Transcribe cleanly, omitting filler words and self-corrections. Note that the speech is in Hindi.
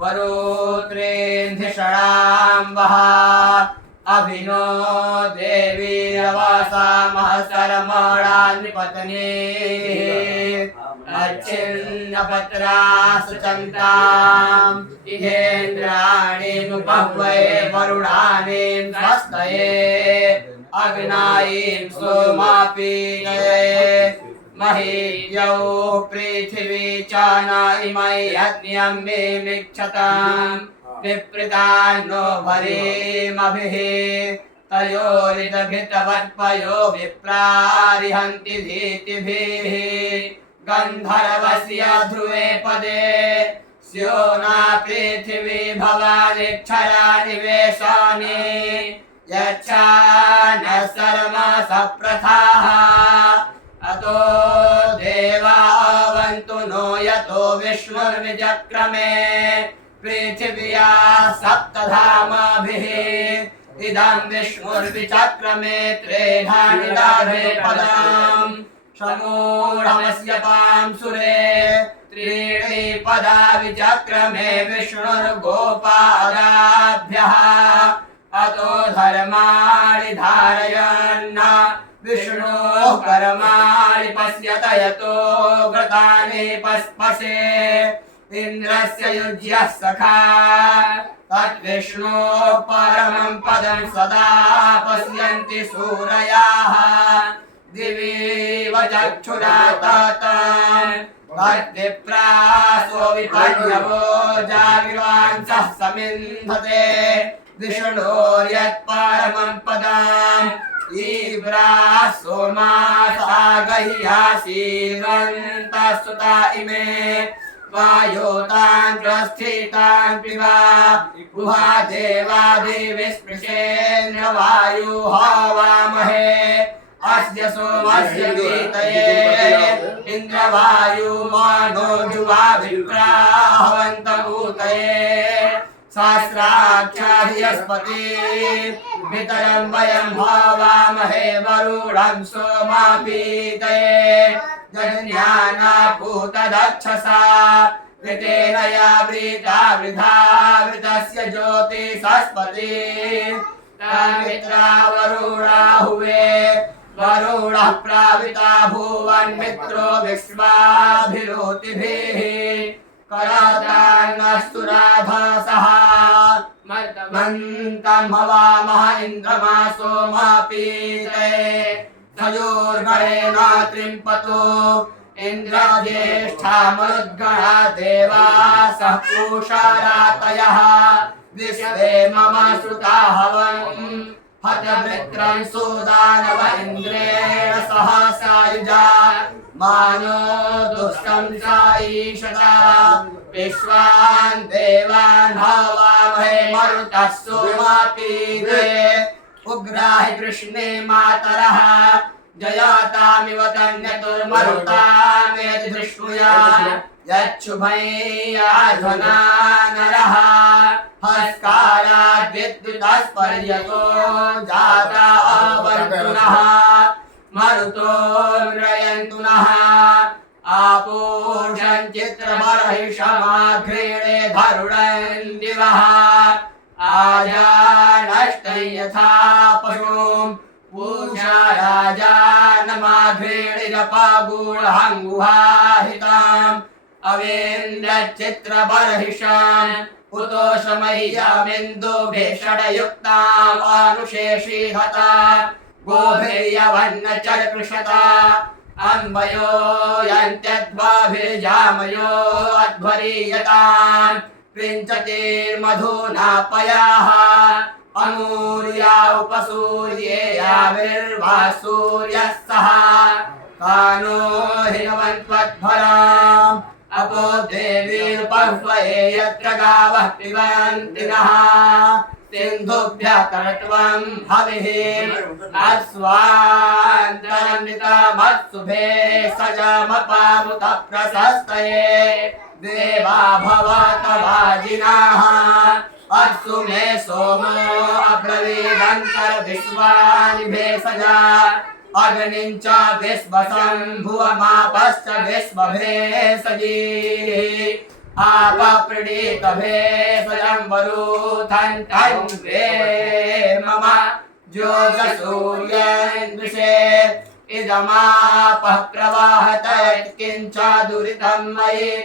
वरुत्रेन्धिषणाम्बः अभिनो देवी नवासा महसरमणान्निपत्नी अच्छिन्नपत्रासुचन्ताम् इहेन्द्राणीमुपह्वये वरुणानीं स्वस्तये अग्नायीं सोमापीडये महीयौ पृथिवी च न इमै यज्ञं मे मिक्षताम् विप्रीतान्नो भरीमभिः तयोरिदभितवत्पयो विप्रारिहन्ति धीतिभिः गन्धर्वस्य ध्रुवे पदे स्यो न पृथिवी भवानिक्षरा निवेशानि यच्छा न सर्मा सप्रथाः अतो देवावन्तु नो यतो विष्णुर्विचक्रमे पृथिव्या सप्तधामाभिः इदं विष्णुर्विचक्रमे त्रेधानि दाधे पदम् समूढमस्य पांसुरे त्रीणि पदा विचक्रमे विष्णुर्गोपादाभ्यः अतो धर्माणि धारयन् विष्णोः कर्माणि पश्यत यतो व्रतानि पस्पसे इन्द्रस्य युज्यः सखा तद्विष्णोः परमं पदं सदा पश्यन्ति सूरयाः दिवि वचक्षुरा तद्विप्रासो विपन्नवो जागिवांसः समिन्धते विष्णोर्यत्परमं पदम् ईव्राः सोमासा गह्यासीवन्तस्तुता इमे वायोतान् प्रस्थितान् पिबा गुहा देवादिविस्पृशेन वायु हवामहे अस्य सोमस्य गीतये इन्द्रवायुमानो जुवा विप्राहवन्तभूतये सहस्राक्षाधियस्पति पितरं वयं हवामहे वरुणं सोमापीतये जज्ञानापूतदक्षसा ऋतेन या वृता वृथा वृतस्य ज्योतिषस्पति मित्रा वरुणा हुवे वरुणः प्राविता भुवन् मित्रो विश्वाभिरोतिभिः करातान्नस्तु राधासः मन्तं हवामः इन्द्रमासो मापीतये तयोर्गणेन त्रिंपतो इन्द्रज्येष्ठा मरुद्गणा देवासः पूषारातयः विश्वे मम श्रुता हवम् हतवृत्रं सुदानव इन्द्रेण सह सायुजा मानो दुष्टं साईशता विश्वान् देवान् हवामहे मरुतः सोमापीतये उग्राहि कृष्णे मातरः जयातामिव तन्यतुर्मरुतामेति धृष्णुया यच्छुभैयाध्वना नरः हस्काराद् विद्युतस्पर्यतो जाता अवर्तुनः मरुतो नृयन्तु नः आपूषं चित्रबर्हिषमाघ्रेणे धरुणन् दिवः आजानष्टं यथा पशुं पूषा राजानमाघ्रेणिरपागूढहङ्गुहाहिताम् अवेन्द्रचित्रबर्हिषाम् उतोषमह्यमिन्दुभिषडयुक्ताम् अनुशेषीहता गोभिर्यवन्नचर्कृषता अम्बयो यन्त्यध्वाभिर्जामयो अध्वरीयताम् कृञ्चतिर्मधुनापयाः अमूर्या उपसूर्येयाविर्वा सूर्यः सः कानो हिमवन्त्वद्भराम् अपो देवीर्पह्वये यत्र गावः पिबन्ति नः सिन्धुभ्यः कर्त्वं हविः अस्वान्तरमृतमत्सुभे सजमपामुत प्रशस्तये देवा भवतवाजिनाः अत्सु मे सोमो अब्रवीदन्तर्विश्वानि भेषजा अग्निं च विश्वसं भुवमापश्च विश्वभेषजी आपप्रणीतभेषजं वरुथन्वे मम ज्योतिसूर्यन्दृशे इदमापः प्रवाहत किञ्च दुरितं मयि